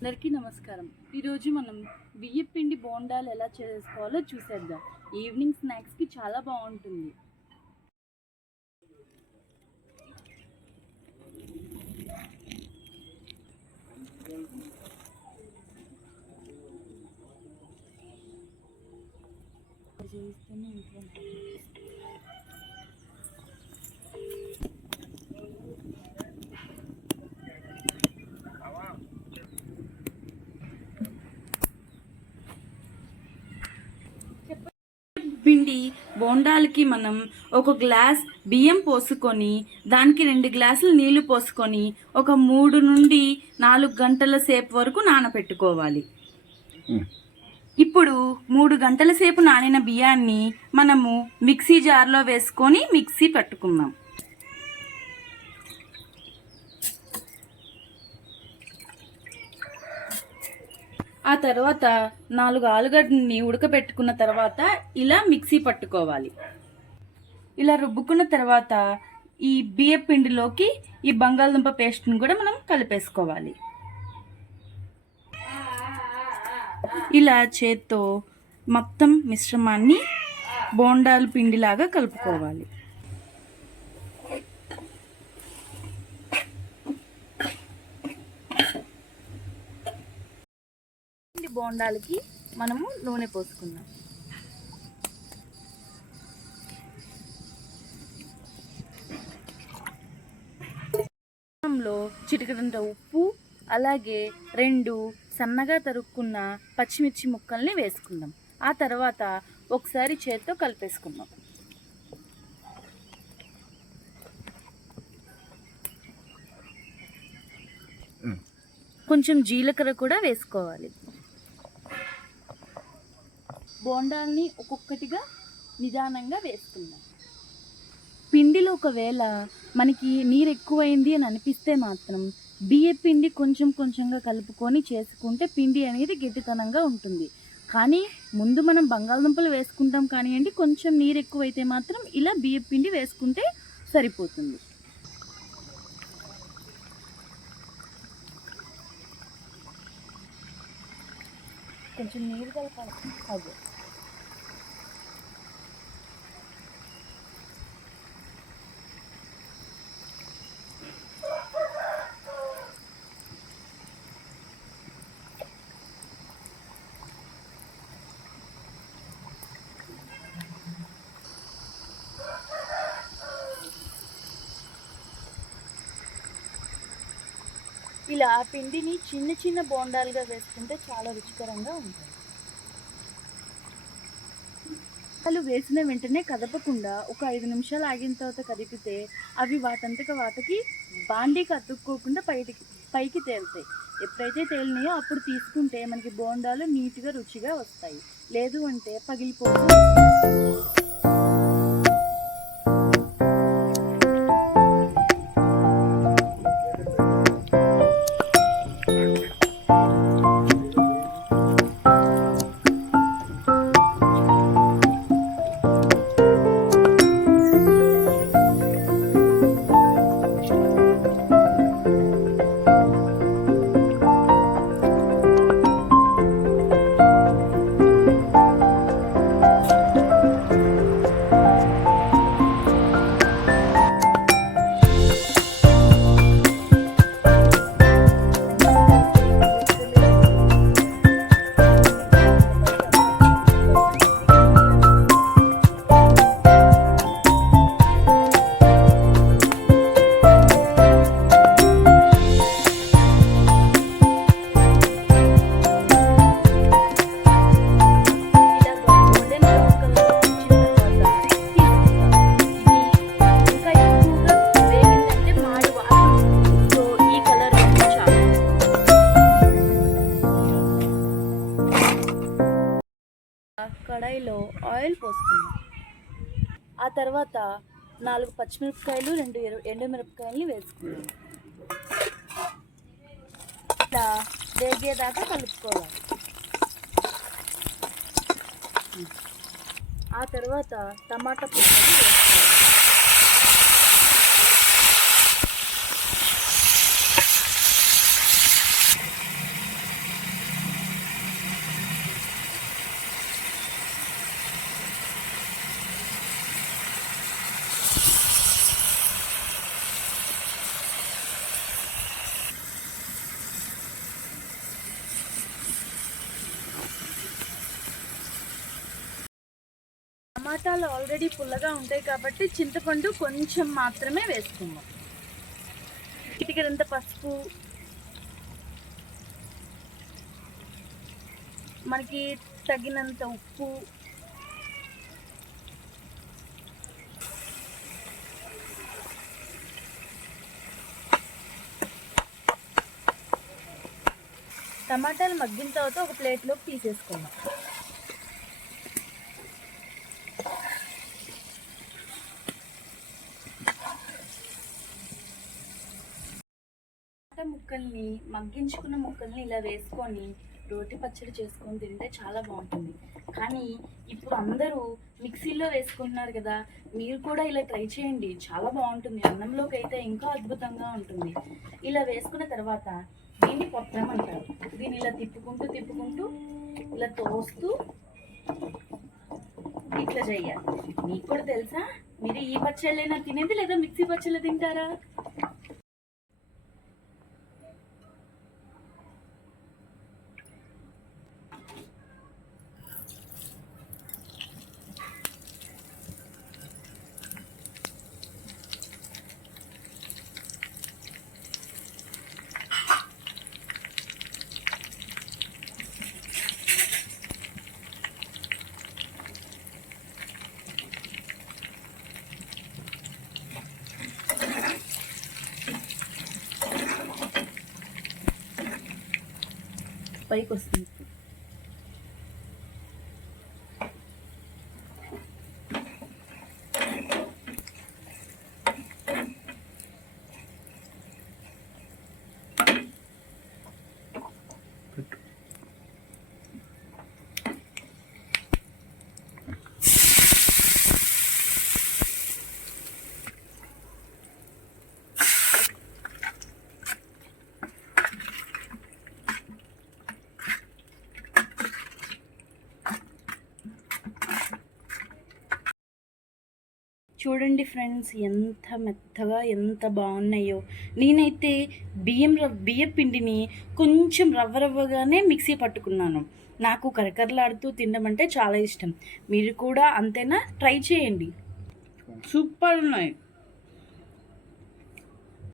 అందరికీ నమస్కారం. ఈరోజు మనం బియ్యపిండి బోండాలు ఎలా చేసుకోవాలో చూసేద్దాం. ఈవినింగ్ స్నాక్స్కి చాలా బాగుంటుంది. పిండి బోండాలకి మనం ఒక గ్లాస్ బియ్యం పోసుకొని దానికి 2 గ్లాసులు నీళ్లు పోసుకొని ఒక 3 నుండి 4 గంటల సేపు వరకు నానబెట్టుకోవాలి. ఇప్పుడు 3 గంటల సేపు నానిన బియ్యాన్ని మనము మిక్సీ జార్లో వేసుకొని మిక్సీ పట్టుకుందాం. ఆ తర్వాత 4 ఆలుగడ్డని ఉడకబెట్టుకున్న తర్వాత ఇలా మిక్సీ పట్టుకోవాలి. ఇలా రుబ్బుకున్న తర్వాత ఈ బియ్య పిండిలోకి ఈ బంగాళదుంప పేస్ట్ని కూడా మనం కలిపేసుకోవాలి. ఇలా చేత్తో మొత్తం మిశ్రమాన్ని బోండాల పిండిలాగా కలుపుకోవాలి. బోండాలకి మనము నూనె పోసుకుందాం. లో చిటికెడంత ఉప్పు, అలాగే 2 సన్నగా తరుక్కున్న పచ్చిమిర్చి ముక్కల్ని వేసుకుందాం. ఆ తర్వాత ఒకసారి చేత్తో కలిపేసుకుందాం. కొంచెం జీలకర్ర కూడా వేసుకోవాలి. బోండాల్ని ఒక్కొక్కటిగా నిదానంగా వేసుకుందాం. పిండిలో ఒకవేళ మనకి నీరు ఎక్కువైంది అని అనిపిస్తే మాత్రం బియ్య పిండి కొంచెం కొంచెంగా కలుపుకొని చేసుకుంటే పిండి అనేది గట్టితనంగా ఉంటుంది. కానీ ముందు మనం బంగాళదుంపలు వేసుకుంటాం కానివ్వండి, కొంచెం నీరు ఎక్కువైతే మాత్రం ఇలా బియ్య పిండి వేసుకుంటే సరిపోతుంది. కొంచెం నీరు కలపాలి. ఇలా పిండిని చిన్న చిన్న బోండాలుగా వేసుకుంటే చాలా రుచికరంగా ఉంటుంది. అసలు వేసిన వెంటనే కదపకుండా ఒక 5 నిమిషాలు ఆగిన తర్వాత కదిపితే అవి వాటంతక వాటికి బాండీకి అతుక్కోకుండా పైకి తేలుతాయి. ఎప్పుడైతే తేలినాయో అప్పుడు తీసుకుంటే మనకి బోండాలు నీట్గా రుచిగా వస్తాయి. లేదు అంటే పగిలిపోతుంది. కడాయిలో ఆయిల్ పోసుకుందాం. ఆ తర్వాత 4 పచ్చిమిరపకాయలు, 2 ఎండుమిరపకాయలని వేసుకుందాం. ఇలా వేగేదాకా కలుపుకోవాలి. ఆ తర్వాత టమాటా పచ్చడి వేసుకోవాలి. టమాటాలు ఆల్రెడీ పుల్లగా ఉంటాయి కాబట్టి చింతపండు కొంచెం మాత్రమే వేసుకుందాం. చిటికెడంత పసుపు, మనకి తగినంత ఉప్పు, టమాటాలు మగ్గిన తర్వాత ఒక ప్లేట్లోకి తీసేసుకుందాం. ముక్కల్ని మగ్గించుకున్న ముక్కల్ని ఇలా వేసుకొని రోటి పచ్చడి చేసుకొని తింటే చాలా బాగుంటుంది. కానీ ఇప్పుడు అందరూ మిక్సీలో వేసుకుంటున్నారు కదా, మీరు కూడా ఇలా ట్రై చేయండి, చాలా బాగుంటుంది. అన్నంలోకి అయితే ఇంకా అద్భుతంగా ఉంటుంది. ఇలా వేసుకున్న తర్వాత దీన్ని పొట్లం అంటారు. దీన్ని ఇలా తిప్పుకుంటూ తిప్పుకుంటూ ఇలా తోస్తూ ఇట్లా చెయ్యాలి. మీకు కూడా తెలుసా? మీరు ఈ పచ్చళ్ళైనా తినేది లేదా మిక్సీ పచ్చళ్ళు తింటారా? పైకి వస్తుంది. చూడండి ఫ్రెండ్స్, ఎంత మెత్తగా ఎంత బాగున్నాయో. నేనైతే బియ్య పిండిని కొంచెం రవ్వగానే మిక్సీ పట్టుకున్నాను. నాకు కరకరలాడుతూ తినడం అంటే చాలా ఇష్టం. మీరు కూడా అంతేనా? ట్రై చేయండి, సూపర్ ఉన్నాయి.